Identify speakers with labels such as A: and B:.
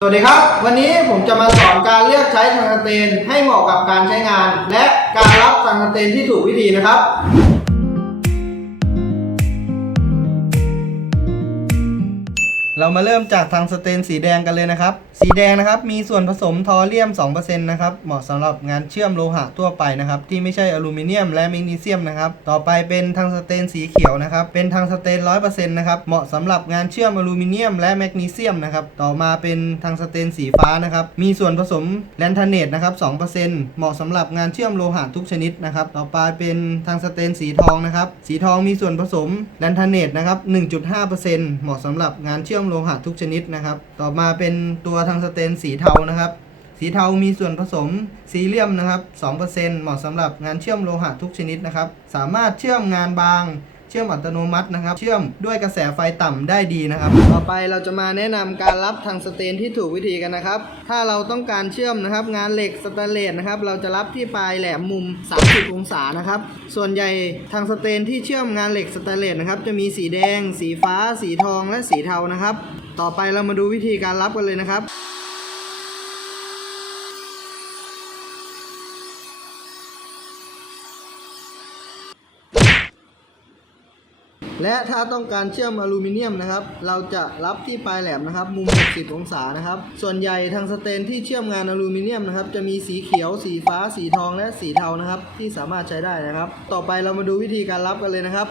A: สวัสดีครับ วันนี้ผมจะมาสอนการเลือกใช้ทางสเตนให้เหมาะกับการใช้งาน และการรับทางสเตนที่ถูกวิธีนะครับ เรามาเริ่มจากทางสเตนสีแดงกันเลยนะครับ สีแดงนะครับมีส่วนผสมทอเรียม 2%นะครับ เหมาะสำหรับงานเชื่อมโลหะทั่วไปนะครับ ที่ไม่ใช่อลูมิเนียมและแมกนีเซียมนะครับ ต่อไปเป็นทางสเตนสีเขียวนะครับ เป็นทางสเตน 100%นะครับ เหมาะสำหรับงานเชื่อมอลูมิเนียมและแมกนีเซียมนะครับ ต่อมาเป็นทางสเตนสีฟ้านะครับ มีส่วนผสมแลนทาเนตนะครับ 2%เหมาะสำหรับงานเชื่อมโลหะทุกชนิดนะครับ ต่อไปเป็นทางสเตนสีทองนะครับ สีทองมีส่วนผสมแลนทาเนตนะครับ 1.5%เหมาะสำหรับงานเชื่อมโลหะทุกชนิดนะครับ ต่อมาเป็นตัวทางสเตนสีเทานะครับ สีเทามีส่วนผสมซีเลียมนะครับ2%เหมาะสำหรับงานเชื่อมโลหะทุกชนิดนะครับ สามารถเชื่อมงานบาง ชื่อมอัตโนมัตินะครับ เชื่อมด้วยกระแสไฟต่ำได้ดีนะครับ ต่อไปเราจะมาแนะนำการรับทางสเตนที่ถูกวิธีกันนะครับ ถ้าเราต้องการเชื่อมนะครับ งานเหล็กสแตนเลสนะครับ เราจะรับที่ปลายแหลมมุม 30 องศานะครับ ส่วนใหญ่ทางสเตนที่เชื่อมงานเหล็กสแตนเลสนะครับ จะมีสีแดง สีฟ้า สีทองและสีเทานะครับ ต่อไปเรามาดูวิธีการรับกันเลยนะครับ และถ้าต้องการเชื่อมอลูมิเนียมนะครับ เราจะรับที่ปลายแหลมนะครับ มุม 60 องศานะครับ ส่วนใหญ่ทางสเตนที่เชื่อมงานอลูมิเนียมนะครับ จะมีสีเขียว สีฟ้า สีทอง และสีเทานะครับ ที่สามารถใช้ได้นะครับ ต่อไปเรามาดูวิธีการรับกันเลยนะครับ